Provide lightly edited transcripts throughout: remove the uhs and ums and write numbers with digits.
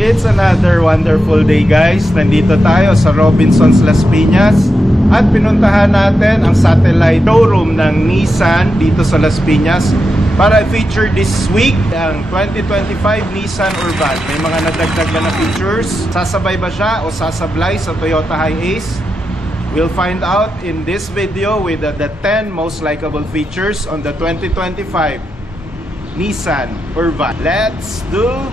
It's another wonderful day guys. Nandito tayo sa Robinsons Las Piñas at pinuntahan natin ang satellite showroom ng Nissan dito sa Las Piñas para feature this week ang 2025 Nissan Urban. May mga nadagdag na features. Sasabay ba siya o sasablay sa Toyota Hiace? We'll find out in this video with the 10 most likable features on the 2025 Nissan Urban. Let's do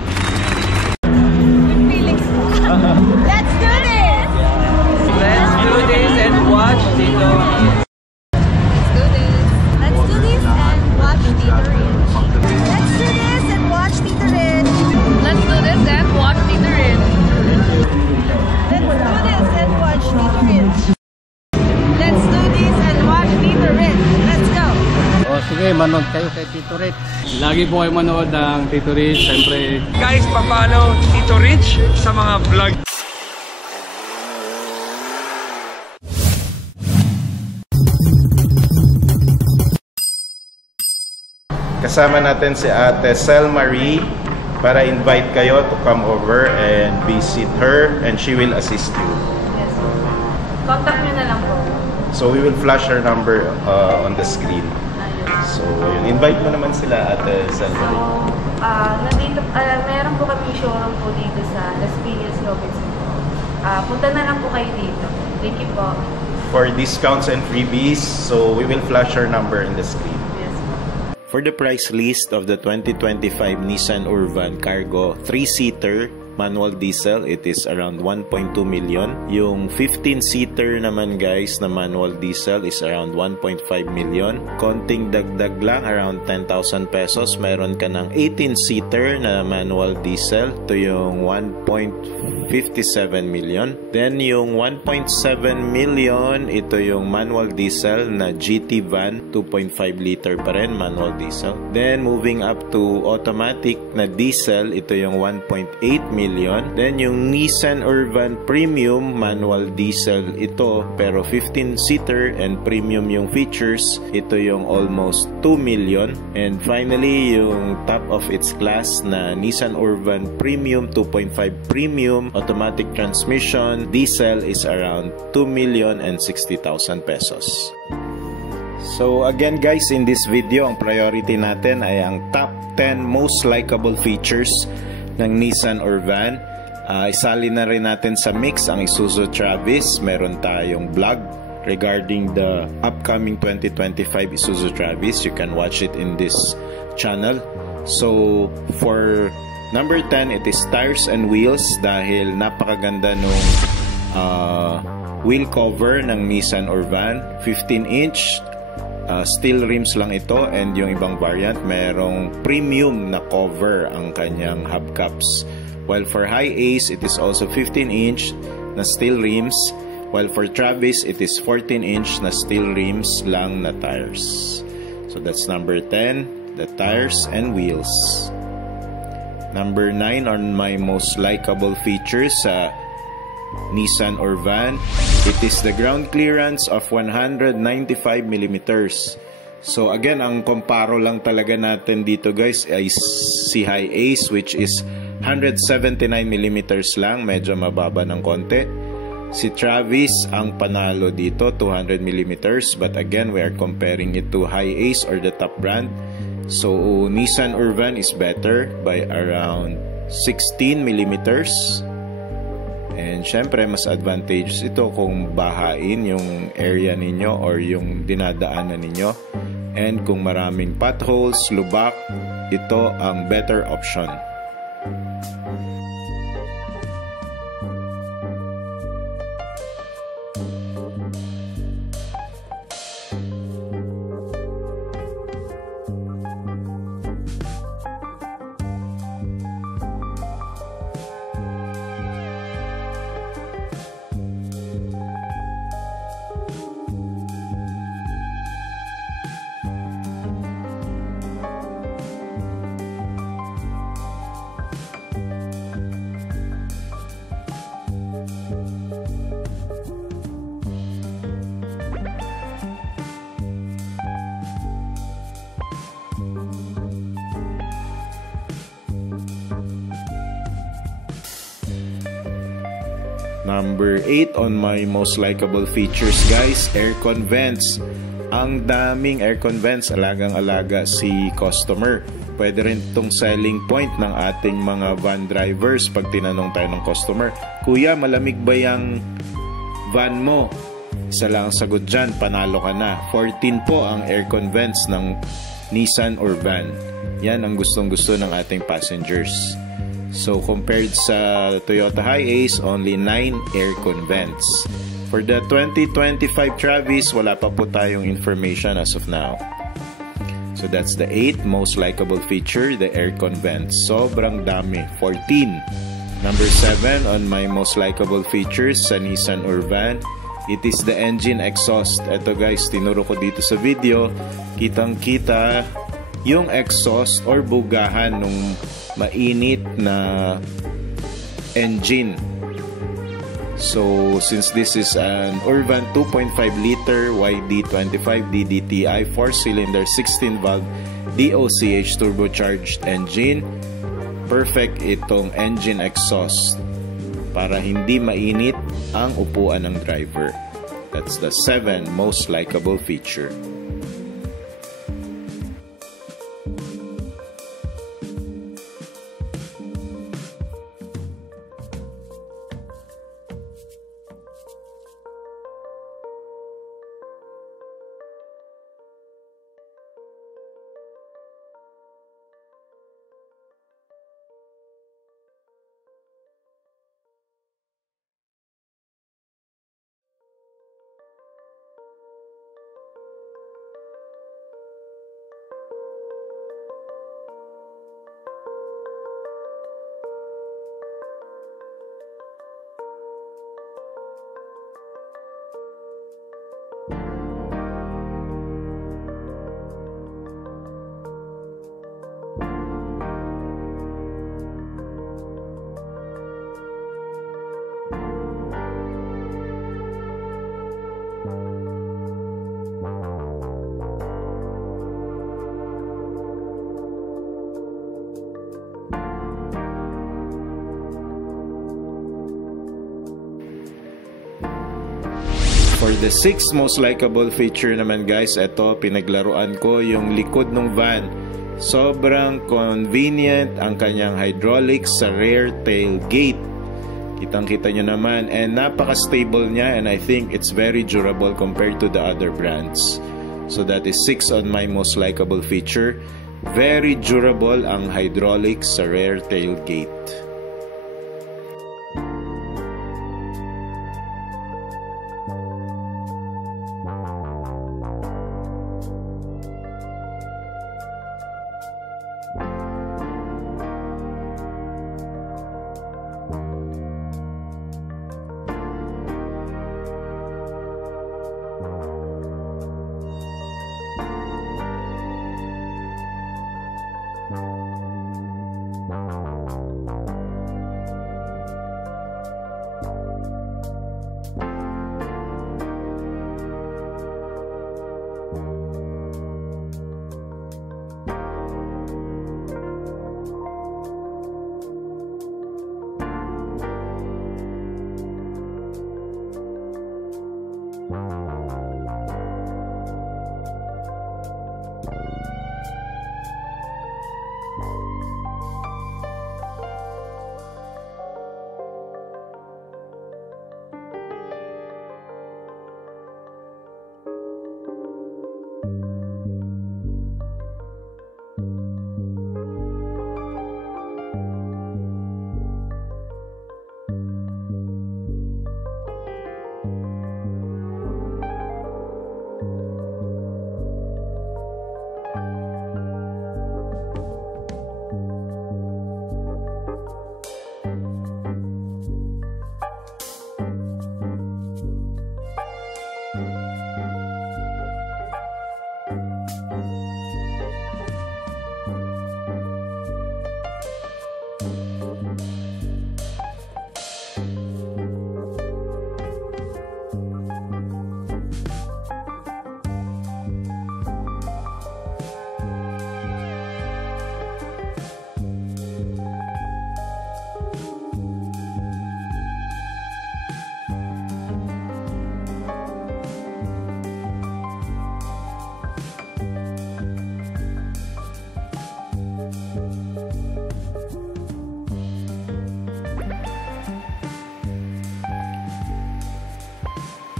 Let's do this! Let's do this and watch Tito. Let's do this. Let's do this and watch Tito Rich. Let's do this and watch Tito Rich. Let's do this and watch Tito Rich. Let's do this and watch Tito Rich. Let's do this and watch Tito Rich. Let's go! O sige, manood kayo kay Tito Rich. Lagi po kayo manood ng Tito Rich, siyempre. Guys, papalo Tito Rich sa mga vlog. Kasama natin si Ate Sel Marie para invite kayo to come over and visit her and she will assist you. Yes. Contact nyo na lang po. So we will flash her number on the screen. So invite mo naman sila Ate Sel Marie. Nandito, meron po kami showroom po dito sa Las Piñas, Robinson. Punta na lang po kayo dito. Thank you po. For discounts and freebies, so we will flash her number in the screen. For the price list of the 2025 Nissan Urban Cargo 3-seater manual diesel, it is around 1.2 million. Yung 15-seater naman guys na manual diesel is around 1.5 million. Konting dagdag lang, around 10,000 pesos. Meron ka ng 18-seater na manual diesel. Ito yung 1.57 million. Then yung 1.7 million, ito yung manual diesel na GT van, 2.5 liter pa rin, manual diesel. Then moving up to automatic na diesel, ito yung 1.8 million. Then yung Nissan Urban Premium manual diesel ito, pero 15-seater and premium yung features, ito yung almost 2 million. And finally, yung top of its class na Nissan Urban Premium 2.5 Premium automatic transmission diesel is around 2,060,000 pesos. So again guys, in this video, ang priority natin ay ang top 10 most likable features ng Nissan Urban. Isali na rin natin sa mix ang Isuzu Travis. Meron tayong vlog regarding the upcoming 2025 Isuzu Travis. You can watch it in this channel. So for number 10, it is tires and wheels dahil napakaganda nung wheel cover ng Nissan Urban. 15-inch steel rims lang ito, and yung ibang variant merong premium na cover ang kanyang hubcaps. While for Hiace, it is also 15-inch na steel rims, while for Travis, it is 14-inch na steel rims lang na tires. So that's number 10, the tires and wheels. Number 9 on my most likable features sa Nissan Urban, it is the ground clearance of 195 millimeters. So again, ang comparo lang talaga natin dito guys ay si Hiace, which is 179 millimeters lang, medyo mababa ng konti. Si Travis ang panalo dito, 200 millimeters, but again we are comparing it to Hiace or the top brand. So Nissan Urban is better by around 16 millimeters. And syempre, mas advantageous ito kung bahain yung area ninyo or yung dinadaanan ninyo. And kung maraming potholes, lubak, ito ang better option. Number 8 on my most likable features, guys, aircon vents. Ang daming aircon vents, alagang-alaga si customer. Pwede rin itong selling point ng ating mga van drivers pag tinanong tayo ng customer, "Kuya, malamig ba yung van mo?" Isa lang ang sagot dyan, panalo ka na. 14 po ang aircon vents ng Nissan Urban. Yan ang gustong-gusto ng ating passengers. So compared sa Toyota Hiace, only 9 aircon vents. For the 2025 Travis, wala pa po tayong information as of now. So that's the 8th most likable feature, the aircon vents. Sobrang dami, 14. Number 7 on my most likable features sa Nissan Urban, it is the engine exhaust. Ito guys, tinuro ko dito sa video, kitang-kita yung exhaust or bugahan nung mainit na engine. So since this is an Urban 2.5 liter YD25 DDTI 4-cylinder 16-valve DOCH turbocharged engine, perfect itong engine exhaust para hindi mainit ang upuan ng driver. That's the 7 most likable feature. For the 6th most likable feature naman guys, ito pinaglaruan ko yung likod ng van. Sobrang convenient ang kanyang hydraulics sa rear tailgate. Kitang-kita nyo naman, and napaka-stable niya, and I think it's very durable compared to the other brands. So that is 6 on my most likable feature. Very durable ang hydraulics sa rear tailgate.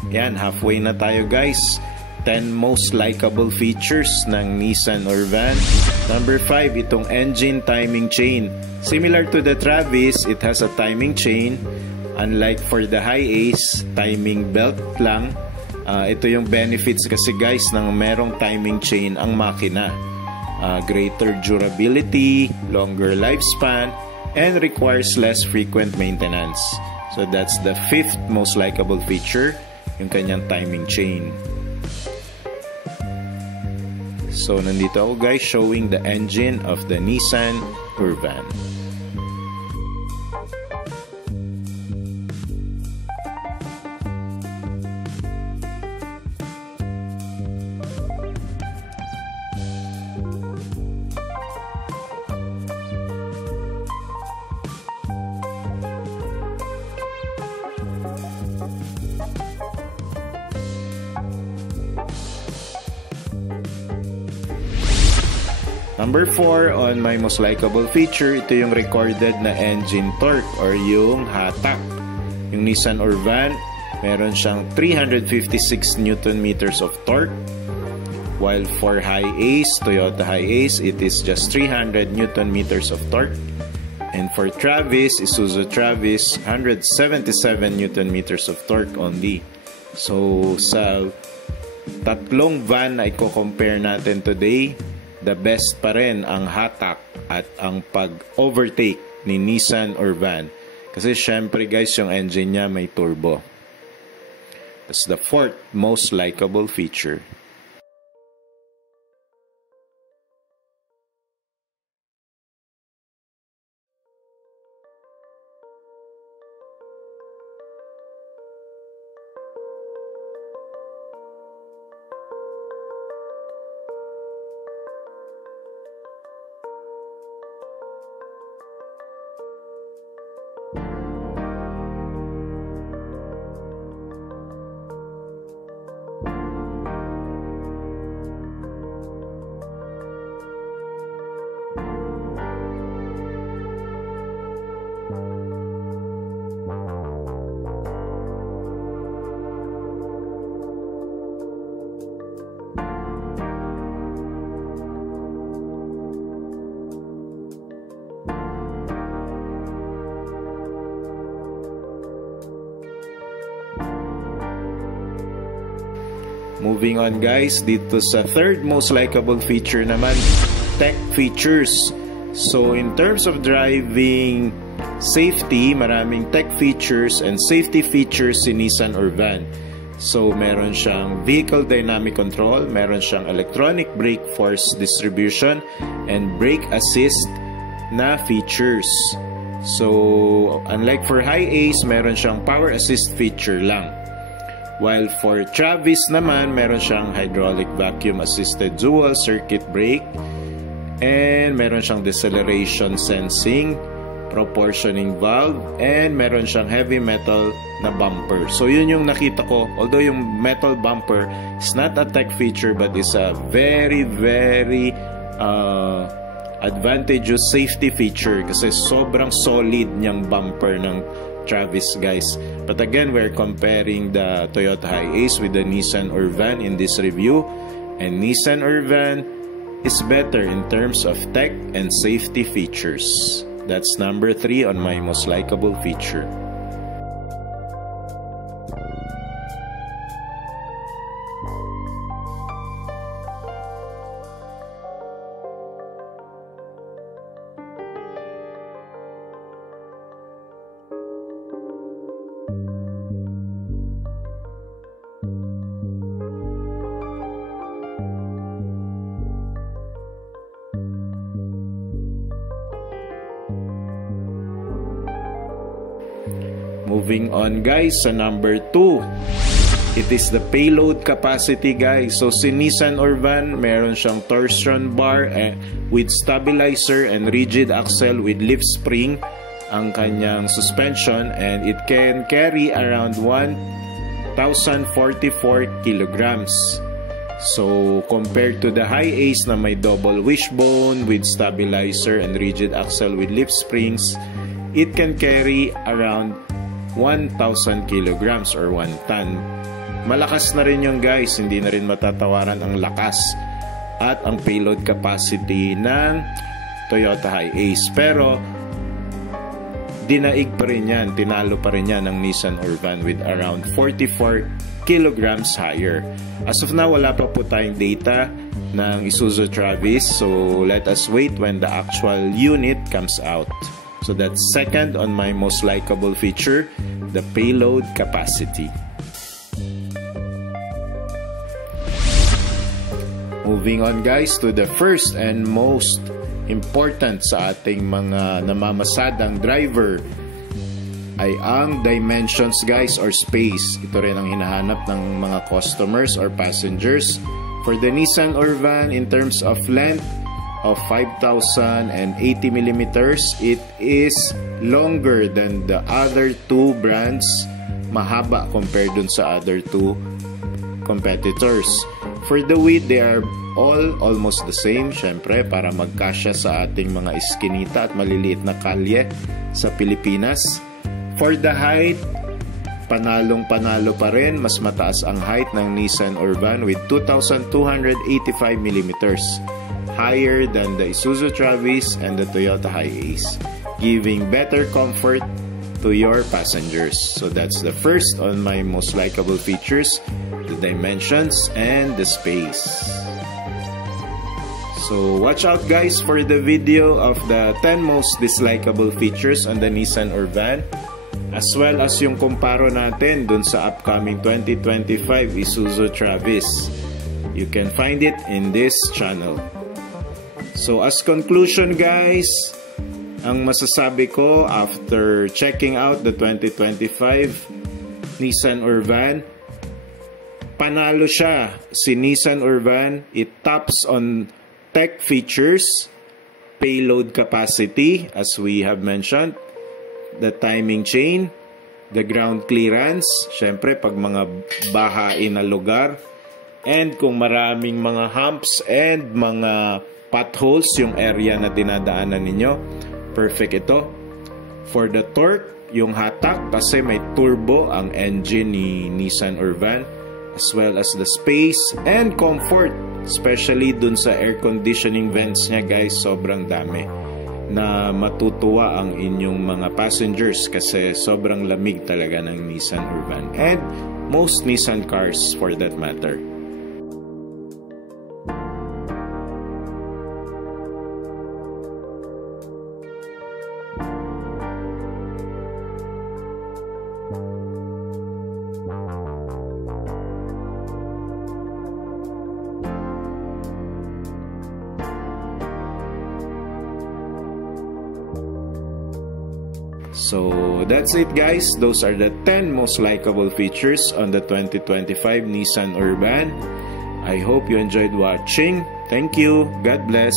Yan, halfway na tayo guys. 10 most likable features ng Nissan Urvan. Number 5, itong engine timing chain. Similar to the Travis, it has a timing chain. Unlike for the Hi-Ace, timing belt lang. Ito yung benefits kasi guys ng merong timing chain ang makina. Greater durability, longer lifespan, and requires less frequent maintenance. So that's the 5th most likable feature, yung kanyang timing chain. So nandito ako guys showing the engine of the Nissan Urvan. Number 4 on my most likable feature, ito yung recorded na engine torque or yung hatak. Yung Nissan Urvan, meron siyang 356 Newton meters of torque. While for Hi-Ace, Toyota Hi-Ace, it is just 300 Newton meters of torque. And for Travis, Isuzu Travis, 177 Newton meters of torque only. So sa tatlong van na i-compare natin today, the best pa rin ang hatak at ang pag-overtake ni Nissan Urvan. Kasi syempre guys, yung engine niya may turbo. That's the 4th most likable feature. Moving on guys, dito sa 3rd most likable feature naman, tech features. So in terms of driving safety, maraming tech features and safety features si Nissan Urvan. So meron siyang vehicle dynamic control, meron siyang electronic brake force distribution, and brake assist na features. So unlike for Hi-Ace, meron siyang power assist feature lang. While for Travis naman, meron siyang hydraulic vacuum assisted dual circuit brake, and meron siyang deceleration sensing, proportioning valve, and meron siyang heavy metal na bumper. So yun yung nakita ko, although yung metal bumper is not a tech feature but is a very advantageous safety feature kasi sobrang solid niyang bumper ng Travis guys. But again, we're comparing the Toyota Hi-Ace with the Nissan Urvan in this review, and Nissan Urvan is better in terms of tech and safety features. That's number 3 on my most likable feature. Moving on guys sa number 2, it is the payload capacity guys. So si Nissan Urvan, meron siyang torsion bar with stabilizer and rigid axle with lift spring ang kanyang suspension, and it can carry around 1,044 kilograms. So compared to the Hi-Ace na may double wishbone with stabilizer and rigid axle with lift springs, it can carry around 1,000 kilograms or 1 ton. malakas na rin yung guys, hindi na rin matatawaran ang lakas at ang payload capacity ng Toyota Hiace. Pero dinaig pa rin yan, tinalo pa rin yan ng Nissan Urban with around 44 kilograms higher. As of now, wala pa po tayong data ng Isuzu Travis, so let us wait when the actual unit comes out. So that's second on my most likable feature, the payload capacity. Moving on guys to the first and most important sa ating mga namamasadang driver ay ang dimensions guys or space. Ito rin ang hinahanap ng mga customers or passengers. For the Nissan Urban, in terms of length of 5,080 millimeters, it is longer than the other two brands. Mahaba compared dun sa other two competitors. For the width, they are all almost the same, syempre, para magkasya sa ating mga iskinita at maliliit na kalye sa Pilipinas. For the height, panalong-panalo pa rin, mas mataas ang height ng Nissan Urban with 2,285 millimeters, higher than the Isuzu Travis and the Toyota Hiace, giving better comfort to your passengers. So that's the first on my most likable features, the dimensions and the space. So watch out guys for the video of the 10 most dislikable features on the Nissan Urban, as well as yung kumparo natin dun sa upcoming 2025 Isuzu Travis. You can find it in this channel. So as conclusion guys, ang masasabi ko after checking out the 2025 Nissan Urban, panalo siya. Si Nissan Urban, it tops on tech features, payload capacity, as we have mentioned, the timing chain, the ground clearance, syempre pag mga bahain na lugar, and kung maraming mga humps and mga potholes yung area na dinadaanan ninyo, perfect ito. For the torque, yung hatak kasi may turbo ang engine ni Nissan Urban, as well as the space and comfort, especially dun sa air conditioning vents niya guys, sobrang dami na matutuwa ang inyong mga passengers kasi sobrang lamig talaga ng Nissan Urban and most Nissan cars for that matter. So that's it guys, those are the 10 most likable features on the 2025 Nissan Urban. I hope you enjoyed watching. Thank you, God bless.